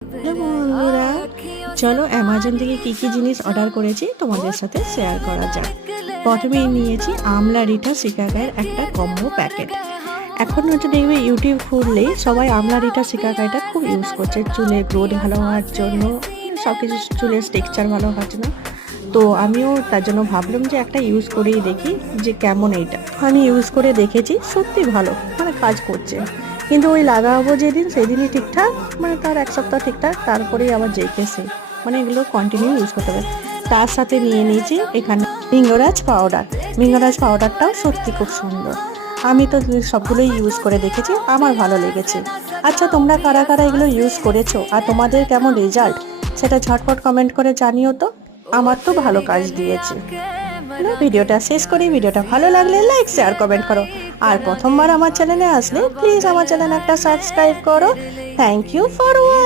Hello বন্ধুরা, চলো Amazon থেকে কি জিনিস অর্ডার করেছি তোমাদের সাথে শেয়ার করা যাক। প্রথমেই নিয়েছি আমলা রিঠা শিকাকাইয়ের একটা কম্বো প্যাকেট। এখন হচ্ছে দেখবে ইউটিউব খুললেই সবাই আমলা রিঠা শিকাকাইটা খুব ইউজ করছে চুলের গ্রোথ ভালো হওয়ার জন্য, সব কিছু চুলের টেক্সচার ভালো হওয়ার জন্য। তো আমিও তার জন্য ভাবলাম যে একটা ইউজ করেই দেখি যে কেমন এইটা। আমি ইউজ করে দেখেছি, সত্যি ভালো, মানে কাজ করছে। কিন্তু ওই লাগাবো যেদিন সেদিনই ঠিকঠাক, মানে তার এক সপ্তাহ ঠিকঠাক, তারপরেই আবার যেকে সে, মানে এগুলো কন্টিনিউ ইউজ করতে হবে। তার সাথে নিয়ে নিয়েছি এখানে ভিঙ্গরাজ পাউডার। ভিঙ্গরাজ পাউডারটাও সত্যি খুব সুন্দর। আমি তো সবগুলোই ইউজ করে দেখেছি, আমার ভালো লেগেছে। আচ্ছা, তোমরা কারা কারা এগুলো ইউজ করেছো আর তোমাদের কেমন রেজাল্ট সেটা ঝটপট কমেন্ট করে জানিও তো। আমার তো ভালো কাজ দিয়েছে। ভিডিওটা শেষ করি। ভিডিওটা ভালো লাগলে লাইক শেয়ার কমেন্ট করো। আর প্রথমবার আমার চ্যানেলে আসলে প্লিজ আমার চ্যানেল একটা সাবস্ক্রাইব করো। Thank you for watching.